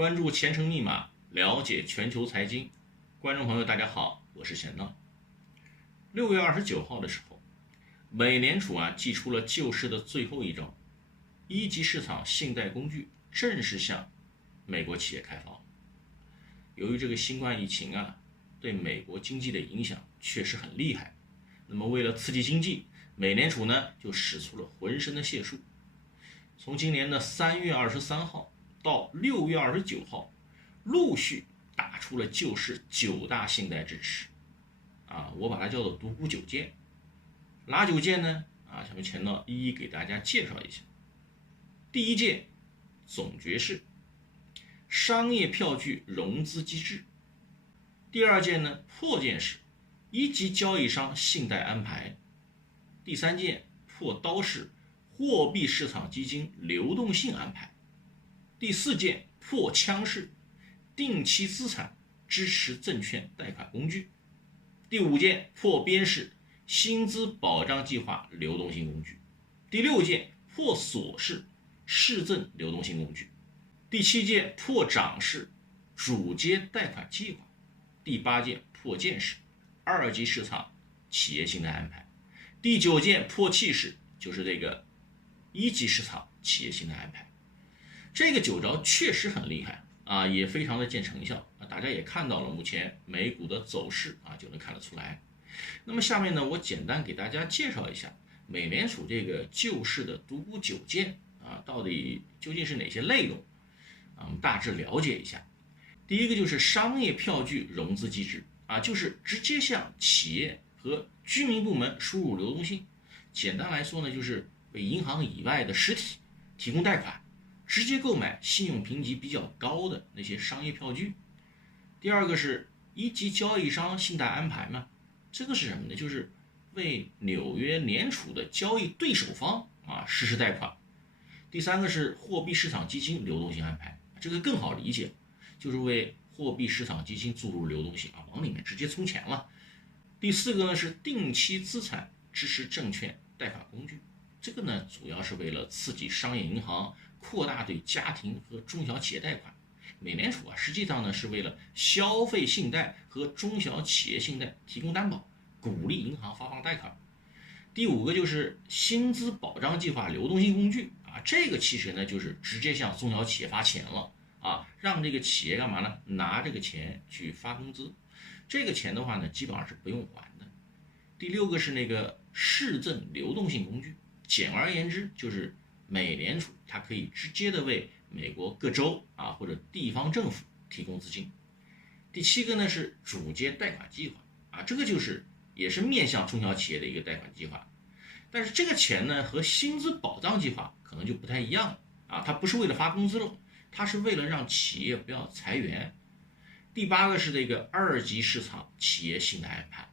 关注前程密码，了解全球财经。观众朋友，大家好，我是钱闹。6月29号的时候，美联储祭出了救市的最后一招，一级市场信贷工具正式向美国企业开放。由于这个新冠疫情对美国经济的影响确实很厉害，那么为了刺激经济，美联储就使出了浑身的解数。从今年的3月23号到6月29号，陆续打出了救市9大信贷支持我把它叫做独孤9件。哪9件呢？下面钱闹一一给大家介绍一下。第一件，总决市商业票据融资机制。第二件呢，破件式一级交易商信贷安排。第三件，破刀式货币市场基金流动性安排。第四件，破枪式定期资产支持证券贷款工具。第五件，破边式薪资保障计划流动性工具。第六件，破锁式市政流动性工具。第七件，破掌式主接贷款计划。第八件，破件式二级市场企业信贷安排。第九件，破契式就是这个一级市场企业信贷安排。这个9招确实很厉害也非常的见成效大家也看到了目前美股的走势就能看得出来。那么下面呢，我简单给大家介绍一下美联储这个救市的独孤9件到底究竟是哪些内容我们大致了解一下。第一个就是商业票据融资机制就是直接向企业和居民部门输入流动性。简单来说呢，就是为银行以外的实体提供贷款，直接购买信用评级比较高的那些商业票据。第二个是一级交易商信贷安排嘛，这个是什么呢？就是为纽约联储的交易对手方实施贷款。第三个是货币市场基金流动性安排，这个更好理解，就是为货币市场基金注入流动性往里面直接充钱了。第四个呢是定期资产支持证券贷款工具，这个呢主要是为了刺激商业银行扩大对家庭和中小企业贷款。美联储实际上呢是为了消费信贷和中小企业信贷提供担保，鼓励银行发放贷款。第五个就是薪资保障计划流动性工具这个其实呢就是直接向中小企业发钱了让这个企业干嘛呢？拿这个钱去发工资，这个钱的话呢基本上是不用还的。第六个是那个市政流动性工具，简而言之就是美联储它可以直接的为美国各州或者地方政府提供资金。第七个呢是主接贷款计划这个就是也是面向中小企业的一个贷款计划，但是这个钱呢和薪资保障计划可能就不太一样它不是为了发工资了，它是为了让企业不要裁员。第八个是这个二级市场企业信贷安排，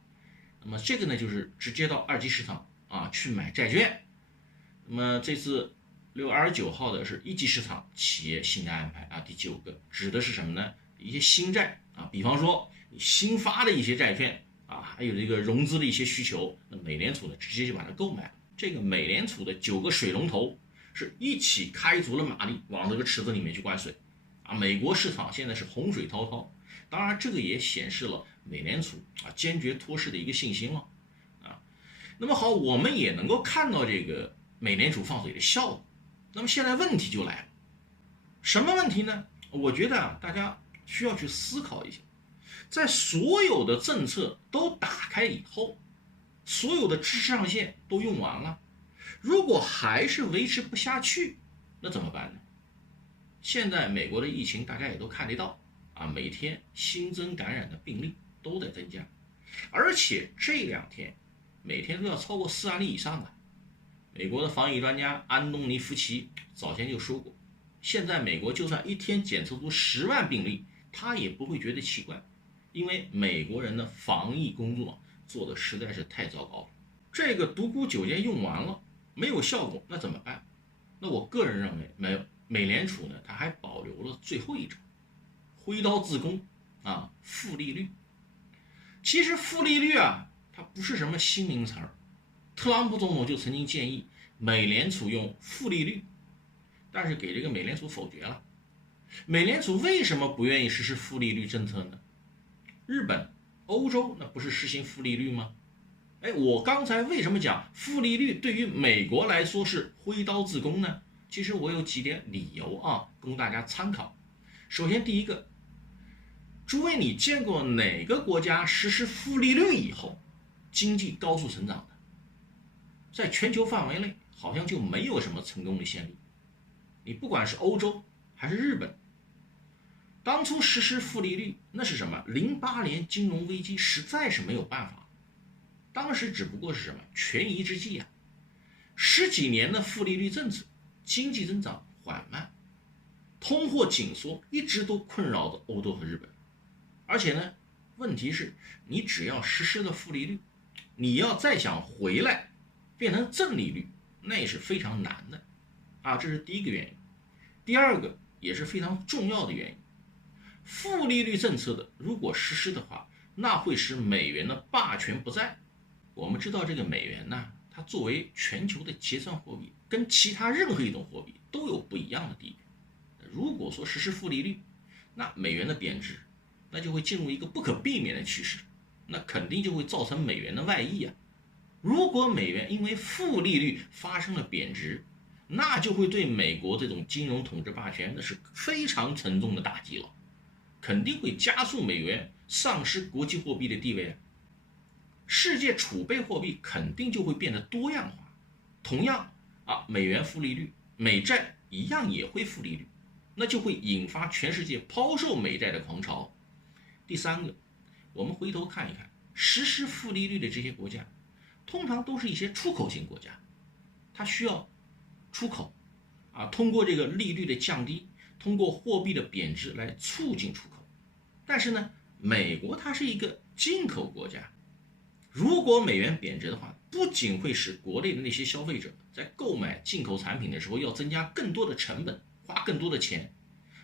那么这个呢就是直接到二级市场去买债券。那么这次6月29号的是一级市场企业信贷安排第9个指的是什么呢？一些新债比方说你新发的一些债券还有这个融资的一些需求，那美联储呢直接就把它购买了。这个美联储的9个水龙头是一起开足了马力往这个池子里面去灌水美国市场现在是洪水滔滔，当然这个也显示了美联储坚决脱市的一个信心了那么好，我们也能够看到这个美联储放水的效果。那么现在问题就来了，什么问题呢？我觉得大家需要去思考一下，在所有的政策都打开以后，所有的支持上限都用完了，如果还是维持不下去，那怎么办呢？现在美国的疫情大家也都看得到每天新增感染的病例都在增加，而且这2天每天都要超过4案例以上的。美国的防疫专家安东尼·福奇早前就说过，现在美国就算一天检测出10万病例，他也不会觉得奇怪，因为美国人的防疫工作做的实在是太糟糕了。这个独孤9件用完了，没有效果，那怎么办？那我个人认为美联储呢，它还保留了最后一招，挥刀自宫负利率。其实负利率它不是什么新名词儿，特朗普总统就曾经建议美联储用负利率，但是给这个美联储否决了。美联储为什么不愿意实施负利率政策呢？日本、欧洲那不是实行负利率吗？我刚才为什么讲负利率对于美国来说是挥刀自宫呢？其实我有几点理由供大家参考。首先第一个，诸位你见过哪个国家实施负利率以后经济高速成长的？在全球范围内好像就没有什么成功的先例。你不管是欧洲还是日本，当初实施负利率那是什么？08年金融危机实在是没有办法，当时只不过是什么权宜之计10几年的负利率政策，经济增长缓慢，通货紧缩一直都困扰着欧洲和日本。而且呢，问题是你只要实施了负利率，你要再想回来变成正利率，那也是非常难的这是第一个原因。第二个也是非常重要的原因，负利率政策的如果实施的话，那会使美元的霸权不在。我们知道这个美元呢，它作为全球的结算货币，跟其他任何一种货币都有不一样的地位。如果说实施负利率，那美元的贬值那就会进入一个不可避免的趋势，那肯定就会造成美元的外溢如果美元因为负利率发生了贬值，那就会对美国这种金融统治霸权那是非常沉重的打击了，肯定会加速美元丧失国际货币的地位世界储备货币肯定就会变得多样化。同样美元负利率，美债一样也会负利率，那就会引发全世界抛售美债的狂潮。第三个，我们回头看一看，实施负利率的这些国家通常都是一些出口型国家，它需要出口通过这个利率的降低，通过货币的贬值来促进出口。但是呢，美国它是一个进口国家，如果美元贬值的话，不仅会使国内的那些消费者在购买进口产品的时候要增加更多的成本，花更多的钱，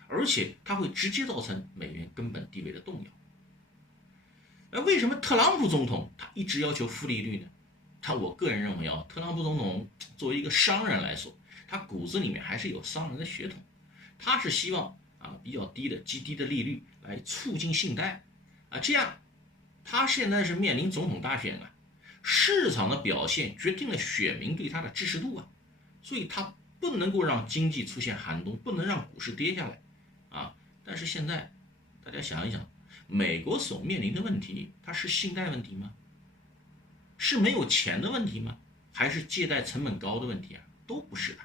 而且它会直接造成美元根本地位的动摇。为什么特朗普总统他一直要求负利率呢？我个人认为特朗普总统作为一个商人来说，他骨子里面还是有商人的血统，他是希望比较极低的利率来促进信贷这样他现在是面临总统大选市场的表现决定了选民对他的支持度所以他不能够让经济出现寒冬，不能让股市跌下来但是现在大家想一想，美国所面临的问题，它是信贷问题吗？是没有钱的问题吗？还是借贷成本高的问题都不是的。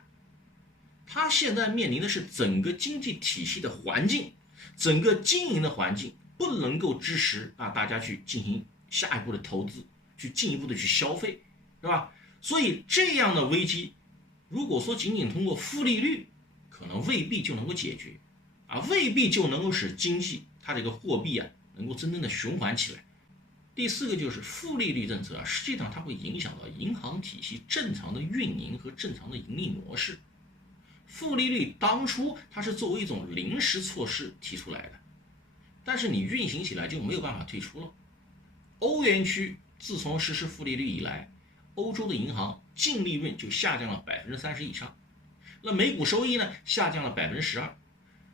他现在面临的是整个经济体系的环境，整个经营的环境不能够支持大家去进行下一步的投资，去进一步的去消费，是吧？所以这样的危机，如果说仅仅通过负利率，可能未必就能够解决未必就能够使经济它这个货币能够真正的循环起来。第四个就是负利率政策实际上它会影响到银行体系正常的运营和正常的盈利模式。负利率当初它是作为一种临时措施提出来的，但是你运行起来就没有办法退出了。欧元区自从实施负利率以来，欧洲的银行净利润就下降了30%以上，那每股收益呢下降了12%。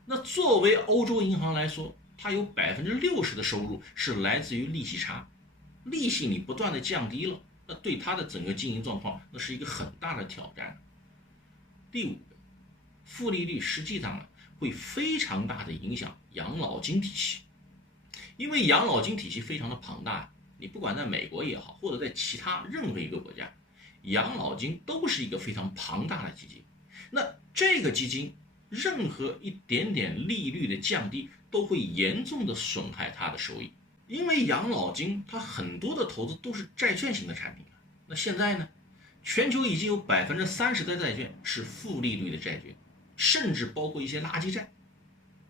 那作为欧洲银行来说，它有60%的收入是来自于利息差，利息你不断的降低了，那对它的整个经营状况那是一个很大的挑战。第五个，负利率实际上会非常大的影响养老金体系，因为养老金体系非常的庞大，你不管在美国也好，或者在其他任何一个国家，养老金都是一个非常庞大的基金。那这个基金任何一点点利率的降低都会严重的损害它的收益，因为养老金它很多的投资都是债券型的产品那现在呢，全球已经有30%的债券是负利率的债券，甚至包括一些垃圾债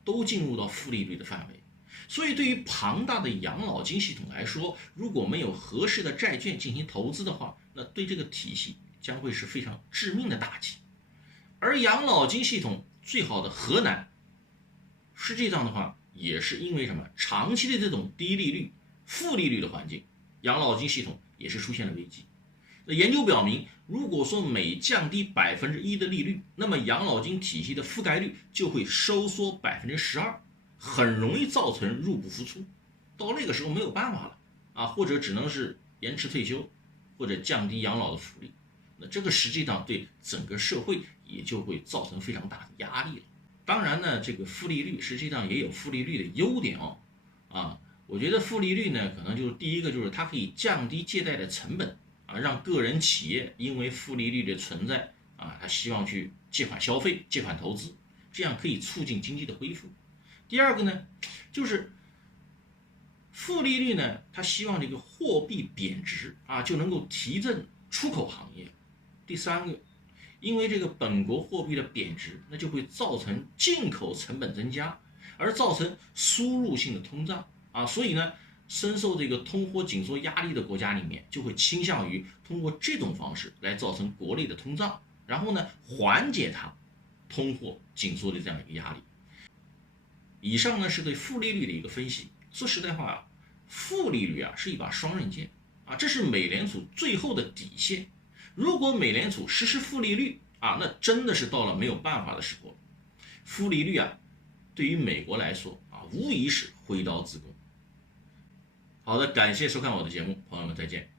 都进入到负利率的范围。所以对于庞大的养老金系统来说，如果没有合适的债券进行投资的话，那对这个体系将会是非常致命的打击。而养老金系统最好的河南，实际上的话也是因为什么？长期的这种低利率、负利率的环境，养老金系统也是出现了危机。研究表明，如果说每降低1%的利率，那么养老金体系的覆盖率就会收缩12%，很容易造成入不敷出。到那个时候没有办法了啊，或者只能是延迟退休，或者降低养老的福利。那这个实际上对整个社会也就会造成非常大的压力了。当然呢，这个负利率实际上也有负利率的优点我觉得负利率呢，可能就是第一个就是它可以降低借贷的成本让个人企业因为负利率的存在他希望去借款消费、借款投资，这样可以促进经济的恢复。第二个呢，就是负利率呢，它希望这个货币贬值就能够提振出口行业。第三个，因为这个本国货币的贬值，那就会造成进口成本增加，而造成输入性的通胀所以呢，深受这个通货紧缩压力的国家里面，就会倾向于通过这种方式来造成国内的通胀，然后呢，缓解它通货紧缩的这样一个压力。以上呢是对负利率的一个分析。说实在话负利率是一把双刃剑这是美联储最后的底线。如果美联储实施负利率那真的是到了没有办法的时候。负利率对于美国来说无疑是挥刀自宫。好的，感谢收看我的节目，朋友们再见。